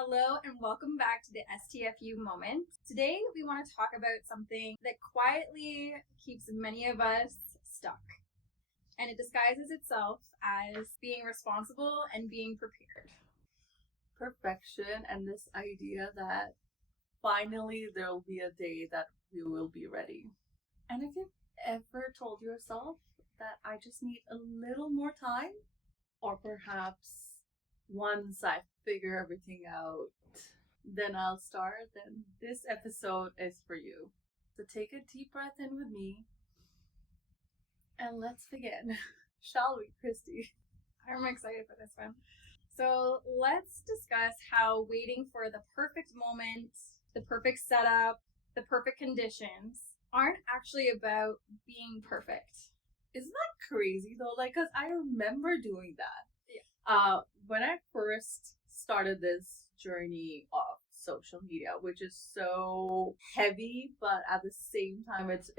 Hello and welcome back to the STFU Moment. Today we want to talk about something that quietly keeps many of us stuck. And it disguises itself as being responsible and being prepared. Perfection and this idea that finally there will be a day that we will be ready. And if you've ever told yourself that I just need a little more time, or perhaps once I figure everything out, then I'll start, then this episode is for you. So take a deep breath in with me and let's begin. Shall we, Kristy? I'm excited for this one. So let's discuss how waiting for the perfect moment, the perfect setup, the perfect conditions aren't actually about being perfect. Isn't that crazy though? Cause I remember doing that. Yeah. When I first started this journey of social media, which is so heavy, but at the same time, it's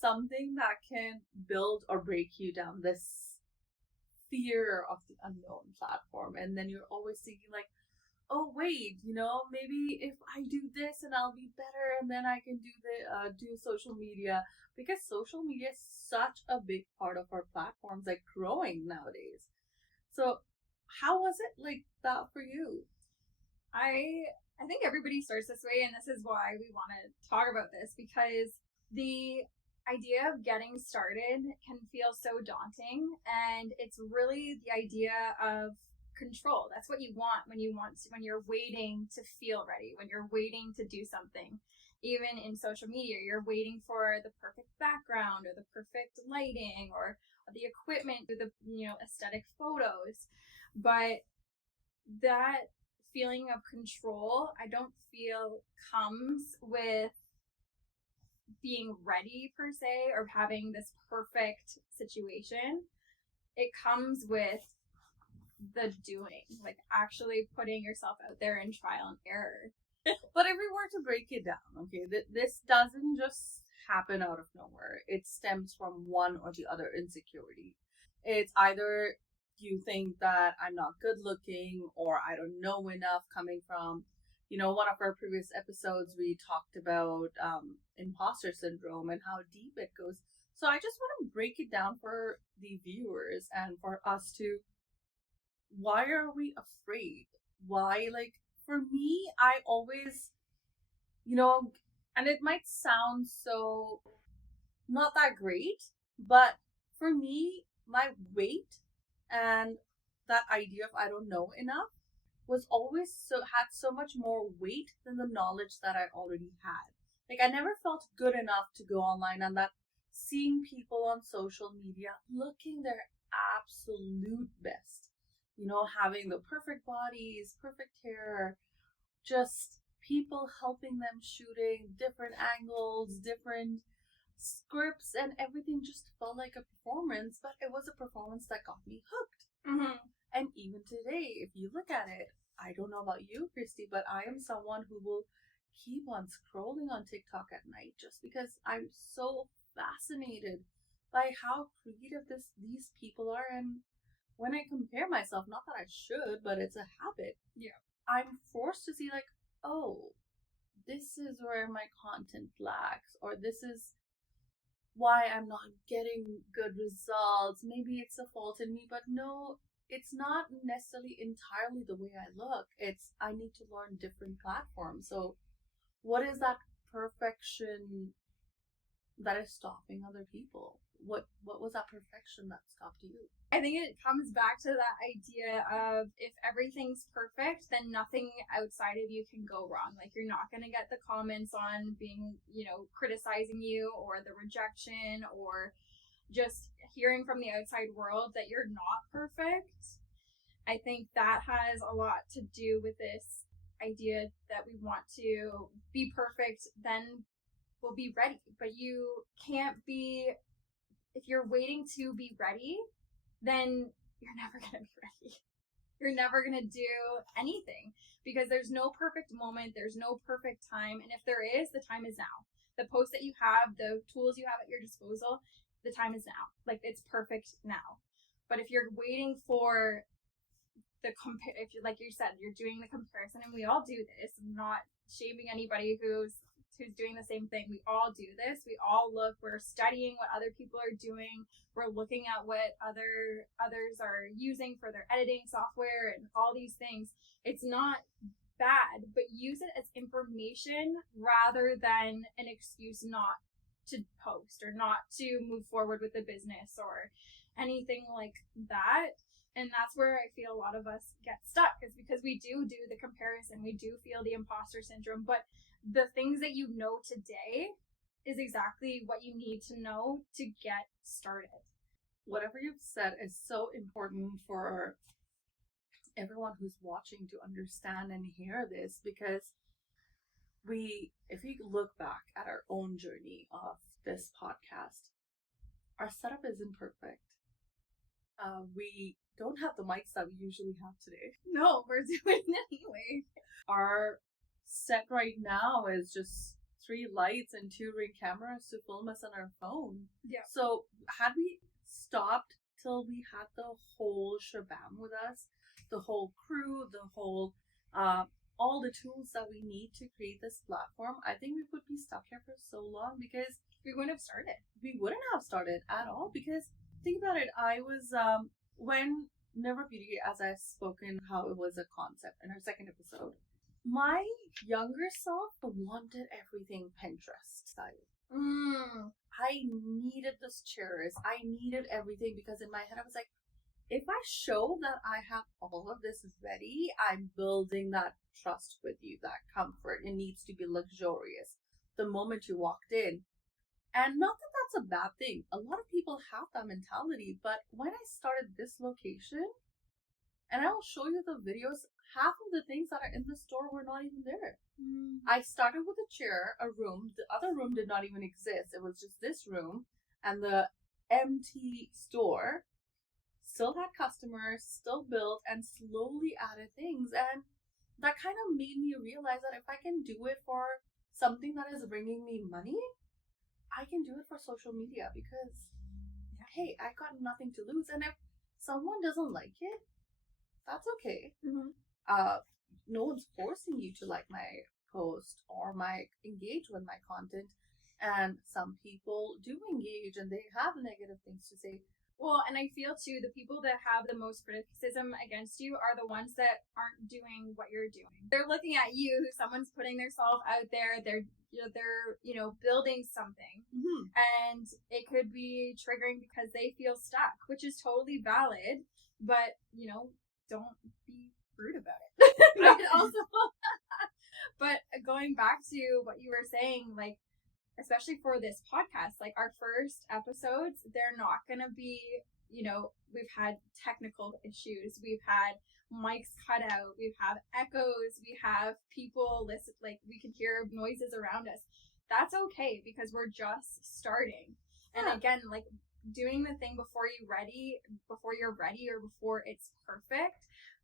something that can build or break you down. This fear of the unknown platform, and then you're always thinking like, oh wait, maybe if I do this and I'll be better, and then I can do social media, because social media is such a big part of our platforms, like growing nowadays. So how was it like that for you? I think everybody starts this way, and this is why we want to talk about this, because the idea of getting started can feel so daunting, and it's really the idea of control. That's what you want when you're waiting to feel ready, when you're waiting to do something. Even in social media, you're waiting for the perfect background or the perfect lighting or the equipment or the aesthetic photos. But that feeling of control, I don't feel comes with being ready per se, or having this perfect situation. It comes with the doing, like actually putting yourself out there in trial and error. But if we were to break it down, okay, this doesn't just happen out of nowhere. It stems from one or the other insecurity. It's either you think that I'm not good looking, or I don't know enough, coming from, one of our previous episodes, we talked about imposter syndrome and how deep it goes. So I just want to break it down for the viewers and for us to, why are we afraid? Why, for me, I always, and it might sound so not that great, but for me, my weight and that idea of I don't know enough was always had so much more weight than the knowledge that I already had. Like, I never felt good enough to go online, and that seeing people on social media looking their absolute best, having the perfect bodies, perfect hair, just people helping them, shooting different angles, different scripts, and everything just felt like a performance, but it was a performance that got me hooked. Mm-hmm. And even today, if you look at it, I don't know about you, Kristy, but I am someone who will keep on scrolling on TikTok at night just because I'm so fascinated by how creative these people are. And when I compare myself, not that I should, but it's a habit. Yeah. I'm forced to see like, oh, this is where my content lacks, or this is why I'm not getting good results. Maybe it's a fault in me, but no, it's not necessarily entirely the way I look. It's I need to learn different platforms. So what is that perfection that is stopping other people? What was that perfection that stopped you? I think it comes back to that idea of, if everything's perfect, then nothing outside of you can go wrong. Like, you're not going to get the comments on being, criticizing you, or the rejection, or just hearing from the outside world that you're not perfect. I think that has a lot to do with this idea that we want to be perfect, then we'll be ready. But you can't be, if you're waiting to be ready, then you're never going to be ready. You're never going to do anything, because there's no perfect moment. There's no perfect time. And if there is, the time is now. The post that you have, the tools you have at your disposal, the time is now. Like, it's perfect now. But if you're waiting for if you, like you said, you're doing the comparison, and we all do this. I'm not shaming anybody who's doing the same thing. We all do this. We all look, we're studying what other people are doing. We're looking at what others are using for their editing software and all these things. It's not bad, but use it as information rather than an excuse not to post or not to move forward with the business or anything like that. And that's where I feel a lot of us get stuck, is because we do the comparison. We do feel the imposter syndrome, but the things that you know today is exactly what you need to know to get started. Whatever you've said is so important for everyone who's watching to understand and hear this, because if we look back at our own journey of this podcast, our setup isn't perfect. We don't have the mics that we usually have today. No, we're doing it anyway. Our set right now is just 3 lights and 2 ring cameras to film us on our phone. Yeah. So had we stopped till we had the whole shebang with us, the whole crew, the whole all the tools that we need to create this platform, I think we would be stuck here for so long, because we wouldn't have started. We wouldn't have started at all, because think about it. I was when Never Beauty, as I've spoken how it was a concept in our second episode, my younger self wanted everything Pinterest style. I needed those chairs. I needed everything, because in my head I was like, if I show that I have all of this ready, I'm building that trust with you, that comfort. It needs to be luxurious the moment you walked in. And not that that's a bad thing. A lot of people have that mentality. But when I started this location, and I will show you the videos, half of the things that are in the store were not even there. I started with a chair, a room. The other room did not even exist. It was just this room. And the empty store still had customers, still built, and slowly added things. And that kind of made me realize that if I can do it for something that is bringing me money, I can do it for social media, because, hey, I got nothing to lose. And if someone doesn't like it, that's okay. No one's forcing you to like my post or engage with my content. And some people do engage and they have negative things to say. Well, and I feel too, the people that have the most criticism against you are the ones that aren't doing what you're doing. They're looking at you, someone's putting themselves out there, they're building something. And it could be triggering because they feel stuck, which is totally valid, but don't be rude about it. But going back to what you were saying, like, especially for this podcast, like our first episodes, they're not going to be, we've had technical issues. We've had mics cut out. We've had echoes. We have people listen, like we can hear noises around us. That's okay, because we're just starting. And again, like doing the thing before you're ready or before it's perfect,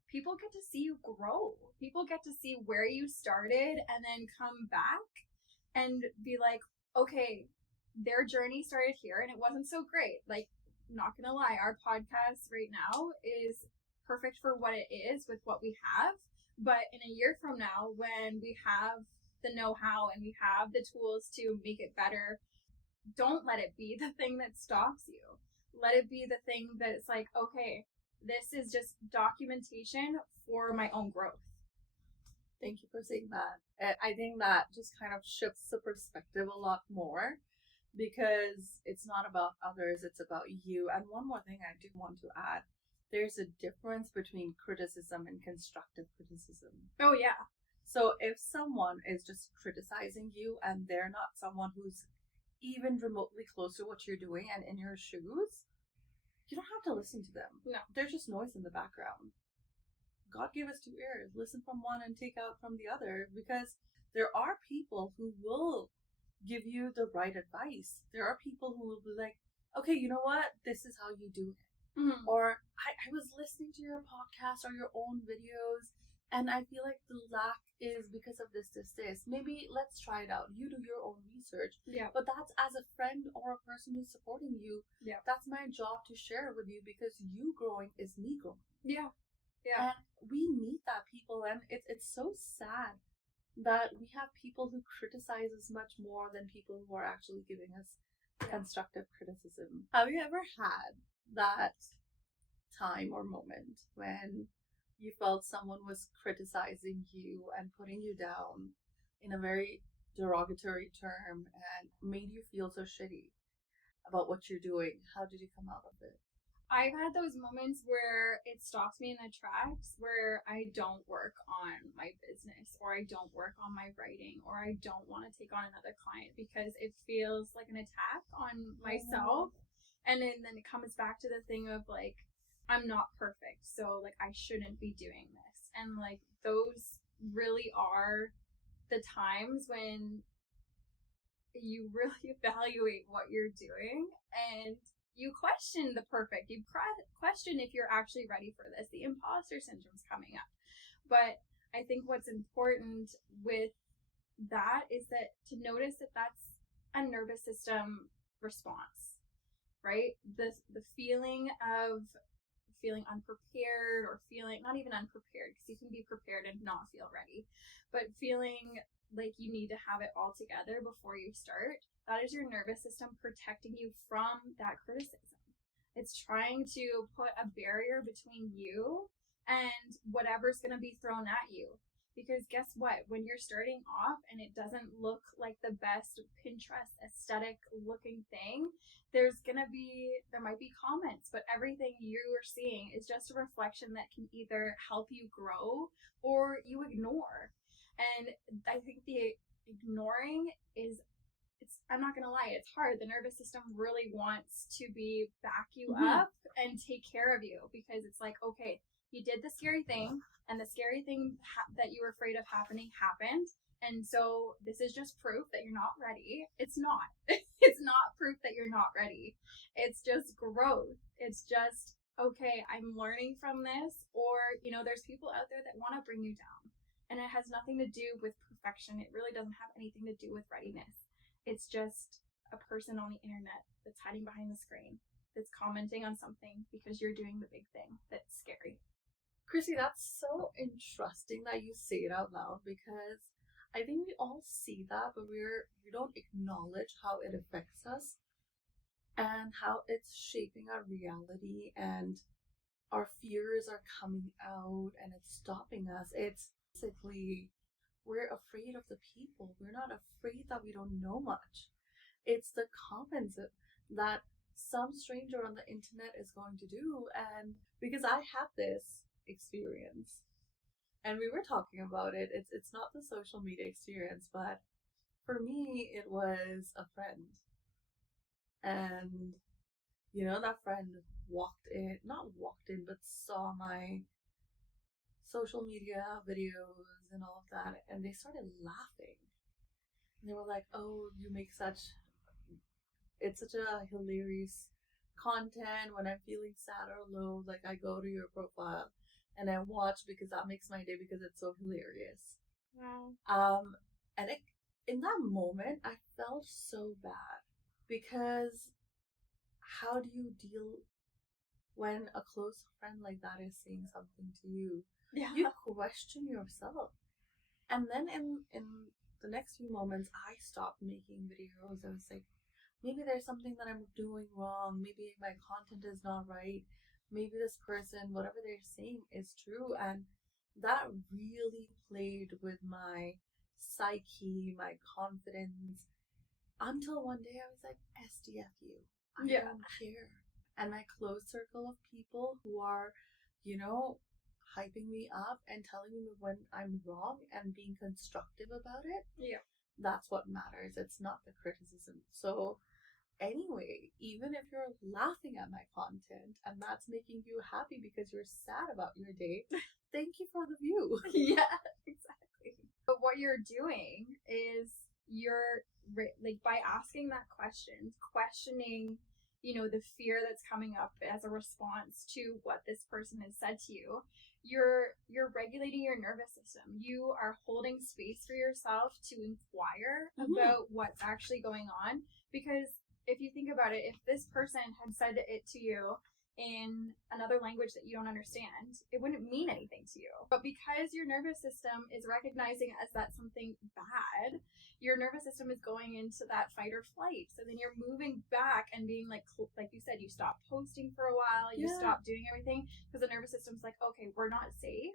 people get to see you grow. People get to see where you started and then come back and be like, okay, their journey started here and it wasn't so great. Like, not gonna lie, our podcast right now is perfect for what it is with what we have. But in a year from now, when we have the know-how and we have the tools to make it better, don't let it be the thing that stops you. Let it be the thing that it's like, okay, this is just documentation for my own growth. Thank you for saying that. I think that just kind of shifts the perspective a lot more, because it's not about others, it's about you. And one more thing I do want to add, there's a difference between criticism and constructive criticism. Oh, yeah. So if someone is just criticizing you and they're not someone who's even remotely close to what you're doing and in your shoes, you don't have to listen to them. No. There's just noise in the background. God gave us 2 ears. Listen from one and take out from the other, because there are people who will give you the right advice. There are people who will be like, okay, you know what? This is how you do it. Or I was listening to your podcast or your own videos, and I feel like the lack is because of this. Maybe let's try it out. You do your own research. Yeah. But that's as a friend or a person who's supporting you. Yeah. That's my job to share with you, because you growing is me growing. Yeah. Yeah. And we need that people, and it's so sad that we have people who criticize us much more than people who are actually giving us constructive criticism. Have you ever had that time or moment when you felt someone was criticizing you and putting you down in a very derogatory term and made you feel so shitty about what you're doing? How did you come out of it? I've had those moments where it stops me in the tracks, where I don't work on my business, or I don't work on my writing, or I don't want to take on another client because it feels like an attack on myself. And then it comes back to the thing of like, I'm not perfect, so like I shouldn't be doing this. And like those really are the times when you really evaluate what you're doing and you question the perfect. You question if you're actually ready for this. The imposter syndrome's coming up. But I think what's important with that is that to notice that that's a nervous system response, right? The feeling of feeling unprepared, or feeling not even unprepared, because you can be prepared and not feel ready, but feeling like you need to have it all together before you start. That is your nervous system protecting you from that criticism. It's trying to put a barrier between you and whatever's going to be thrown at you. Because guess what? When you're starting off and it doesn't look like the best Pinterest aesthetic looking thing, there might be comments, but everything you are seeing is just a reflection that can either help you grow or you ignore. And I think the ignoring I'm not gonna lie, it's hard. The nervous system really wants to back you up and take care of you, because it's like, okay, you did the scary thing, and the scary thing that you were afraid of happening happened, and so this is just proof that you're not ready. It's not. It's not proof that you're not ready. It's just growth. It's just, okay, I'm learning from this, or, there's people out there that want to bring you down, and it has nothing to do with perfection. It really doesn't have anything to do with readiness. It's just a person on the internet that's hiding behind the screen, that's commenting on something because you're doing the big thing that's scary. Kristy, that's so interesting that you say it out loud, because I think we all see that, but we don't acknowledge how it affects us and how it's shaping our reality, and our fears are coming out and it's stopping us. It's basically, we're afraid of the people. We're not afraid that we don't know much. It's the comments that some stranger on the internet is going to do. And because I had this experience, and we were talking about it, it's not the social media experience, but for me, it was a friend. And, that friend not walked in, but saw my social media videos and all of that, and they started laughing. And they were like, oh, it's such a hilarious content. When I'm feeling sad or low, like, I go to your profile and I watch because that makes my day, because it's so hilarious. Wow. And in that moment, I felt so bad, because how do you deal when a close friend like that is saying something to you? Yeah. You question yourself. And then in the next few moments, I stopped making videos. I was like, maybe there's something that I'm doing wrong. Maybe my content is not right. Maybe this person, whatever they're saying, is true. And that really played with my psyche, my confidence, until one day I was like, STFU. I don't care. And my close circle of people who are, hyping me up and telling me when I'm wrong and being constructive about it. Yeah. That's what matters. It's not the criticism. So anyway, even if you're laughing at my content and that's making you happy because you're sad about your day, thank you for the view. Yeah, exactly. But what you're doing is you're like, by asking that question, questioning, the fear that's coming up as a response to what this person has said to you, you're regulating your nervous system. You are holding space for yourself to inquire about what's actually going on. Because if you think about it, if this person had said it to you in another language that you don't understand, it wouldn't mean anything to you. But because your nervous system is recognizing as that something bad, your nervous system is going into that fight or flight. So then you're moving back and being like you said, you stop posting for a while, you stop doing everything because the nervous system's like, okay, we're not safe.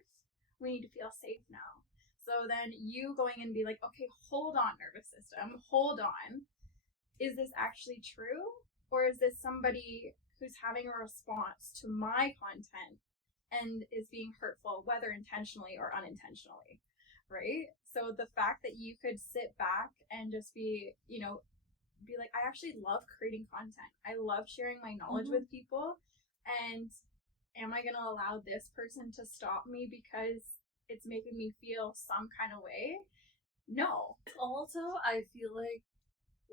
We need to feel safe now. So then you going and be like, okay, hold on, nervous system, hold on. Is this actually true? Or is this somebody who's having a response to my content and is being hurtful, whether intentionally or unintentionally, right? So the fact that you could sit back and just be like, I actually love creating content. I love sharing my knowledge with people. And am I going to allow this person to stop me because it's making me feel some kind of way? No. Also, I feel like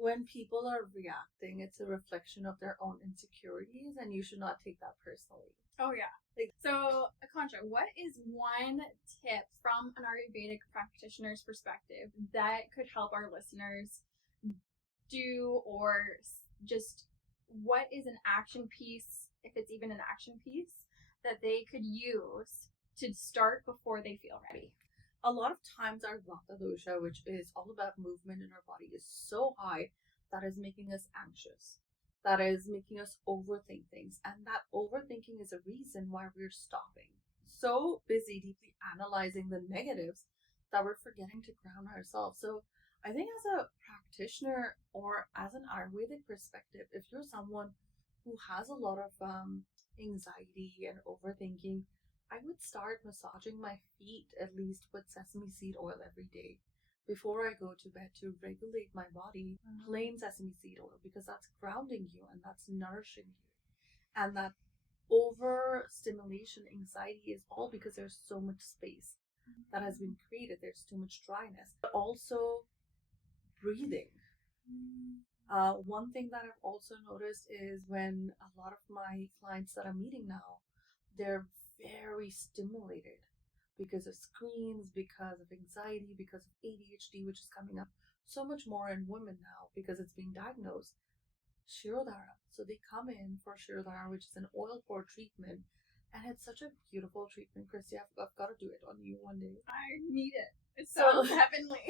when people are reacting, it's a reflection of their own insecurities, and you should not take that personally. Oh, yeah. So, Akansha, what is one tip from an Ayurvedic practitioner's perspective that could help our listeners do, or just what is an action piece, if it's even an action piece, that they could use to start before they feel ready? A lot of times our Vata dosha, which is all about movement in our body, is so high that is making us anxious, that is making us overthink things, and that overthinking is a reason why we're stopping. So busy deeply analyzing the negatives that we're forgetting to ground ourselves. So I think as a practitioner or as an Ayurvedic perspective, if you're someone who has a lot of anxiety and overthinking, I would start massaging my feet at least with sesame seed oil every day before I go to bed to regulate my body. Plain sesame seed oil, because that's grounding you and that's nourishing you. And that overstimulation anxiety is all because there's so much space that has been created. There's too much dryness. But also breathing. One thing that I've also noticed is when a lot of my clients that I'm meeting now, they're very stimulated because of screens, because of anxiety, because of ADHD, which is coming up so much more in women now because it's being diagnosed. Shirodhara. So they come in for Shirodhara, which is an oil pour treatment, and it's such a beautiful treatment. Kristy, I've got to do it on you one day. I need it. It sounds heavenly.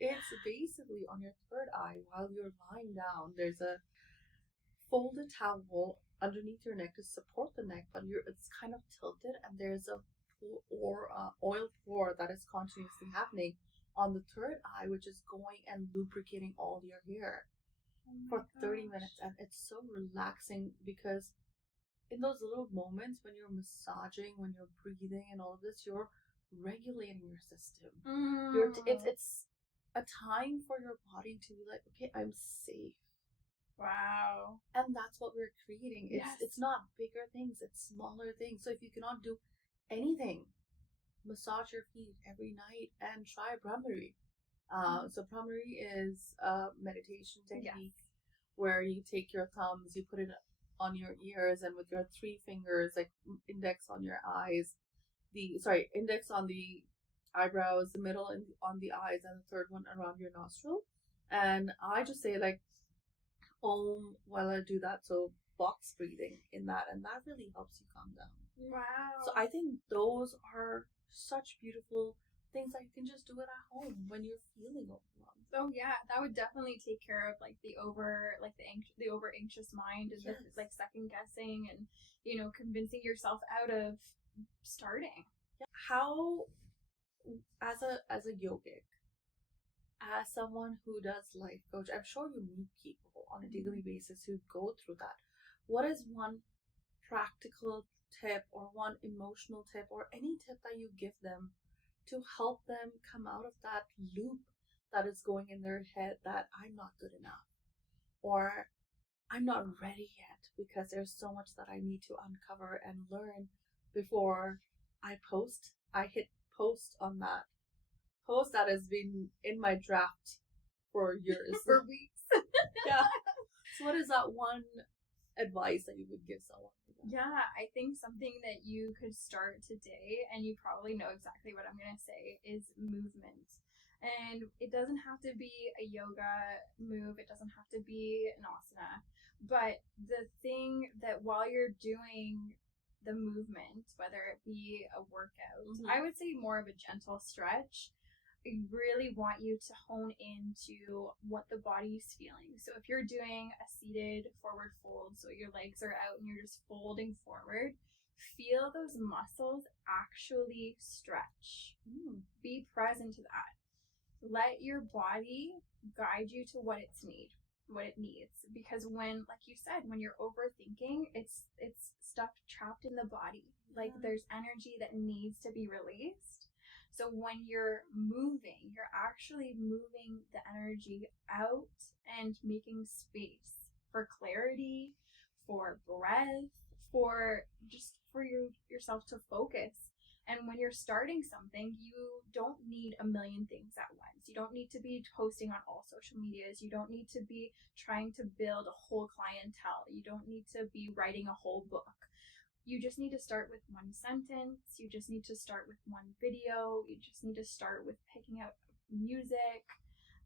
It's basically on your third eye while you're lying down. There's a folded towel underneath your neck to support the neck, but it's kind of tilted, and there's a oil pour that is continuously happening on the third eye, which is going and lubricating all your hair for 30 minutes. And it's so relaxing because in those little moments when you're massaging, when you're breathing and all of this, you're regulating your system. It's a time for your body to be like, okay, I'm safe. Wow. And that's what we're creating. It's not bigger things, it's smaller things. So if you cannot do anything, massage your feet every night and try Brahmari. So Brahmari is a meditation technique where you take your thumbs, you put it on your ears, and with your 3 fingers, like index on your eyes, index on the eyebrows, the middle on the eyes, and the third one around your nostril. And I just say like Om while I do that. So box breathing in that, and that really helps you calm down. Wow. So I think those are such beautiful things that you can just do it at home when you're feeling overwhelmed. Oh yeah, that would definitely take care of like the over anxious mind and the like second guessing and convincing yourself out of starting. How, as a yogic, as someone who does life coach, I'm sure you meet people on a daily basis who go through that. What is one practical tip or one emotional tip or any tip that you give them to help them come out of that loop that is going in their head that I'm not good enough or I'm not ready yet because there's so much that I need to uncover and learn before I post? I hit post on that post that has been in my draft for years. For weeks. Yeah. So what is that one advice that you would give someone? Yeah, I think something that you could start today, and you probably know exactly what I'm going to say, is movement. And it doesn't have to be a yoga move. It doesn't have to be an asana. But the thing that while you're doing the movement, whether it be a workout, I would say more of a gentle stretch, I really want you to hone into what the body's feeling. So if you're doing a seated forward fold, so your legs are out and you're just folding forward, feel those muscles actually stretch. Be present to that. Let your body guide you to what it needs. Because when, like you said, when you're overthinking, it's stuff trapped in the body. Like there's energy that needs to be released. So when you're moving, you're actually moving the energy out and making space for clarity, for breath, for yourself to focus. And when you're starting something, you don't need a million things at once. You don't need to be posting on all social medias. You don't need to be trying to build a whole clientele. You don't need to be writing a whole book. You just need to start with one sentence. You just need to start with one video. You just need to start with picking out music.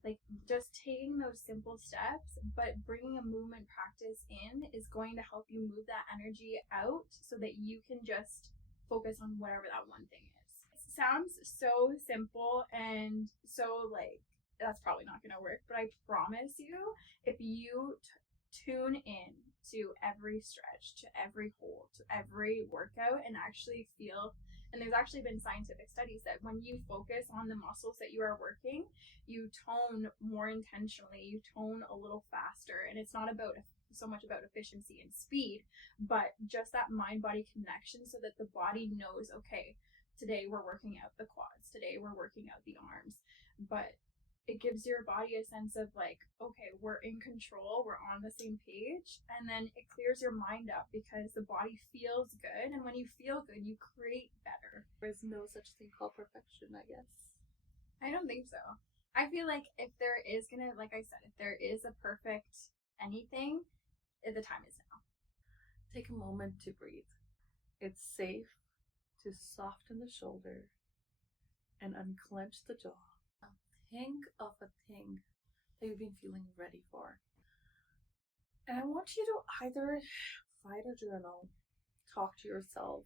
Like just taking those simple steps, but bringing a movement practice in is going to help you move that energy out so that you can just focus on whatever that one thing is. It sounds so simple and so like that's probably not going to work, but I promise you, if you tune in to every stretch, to every hold, to every workout, and actually feel, and there's actually been scientific studies that when you focus on the muscles that you are working, you tone more intentionally, you tone a little faster, and it's not about so much about efficiency and speed, but just that mind-body connection so that the body knows, okay, today we're working out the quads, today we're working out the arms, but it gives your body a sense of like, okay, we're in control, we're on the same page, and then it clears your mind up because the body feels good, and when you feel good, you create better. There's no such thing called perfection, I guess. I don't think so. I feel like if there is gonna, like I said, if there is a perfect anything, the time is now. Take a moment to breathe. It's safe to soften the shoulder and unclench the jaw. Think of a thing that you've been feeling ready for. And I want you to either write a journal, talk to yourself,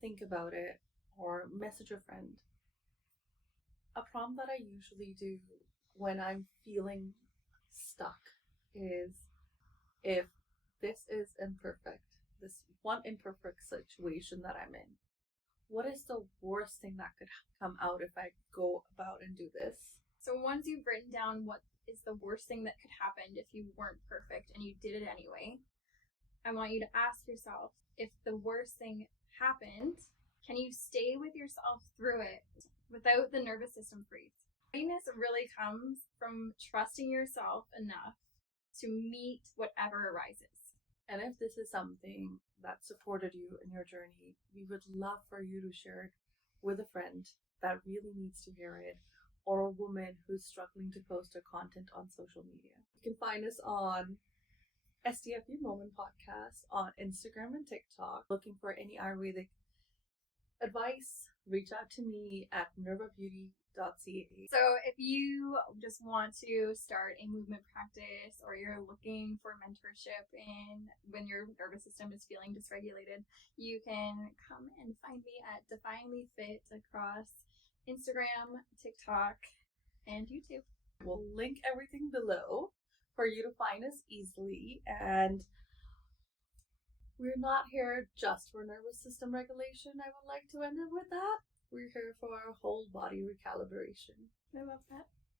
think about it, or message a friend. A prompt that I usually do when I'm feeling stuck is, if this is imperfect, this one imperfect situation that I'm in, what is the worst thing that could come out if I go about and do this? So once you've written down what is the worst thing that could happen if you weren't perfect and you did it anyway, I want you to ask yourself, if the worst thing happened, can you stay with yourself through it without the nervous system freeze? Happiness really comes from trusting yourself enough to meet whatever arises. And if this is something that supported you in your journey, we would love for you to share it with a friend that really needs to hear it, or a woman who's struggling to post her content on social media. You can find us on STFU Moment Podcast on Instagram and TikTok. Looking for any Ayurvedic advice, reach out to me at nervabeauty.ca. So if you just want to start a movement practice, or you're looking for mentorship in when your nervous system is feeling dysregulated, you can come and find me at Defiantly Fit across Instagram, TikTok, and YouTube. We'll link everything below for you to find us easily. And we're not here just for nervous system regulation. I would like to end it with that. We're here for our whole body recalibration. I love that.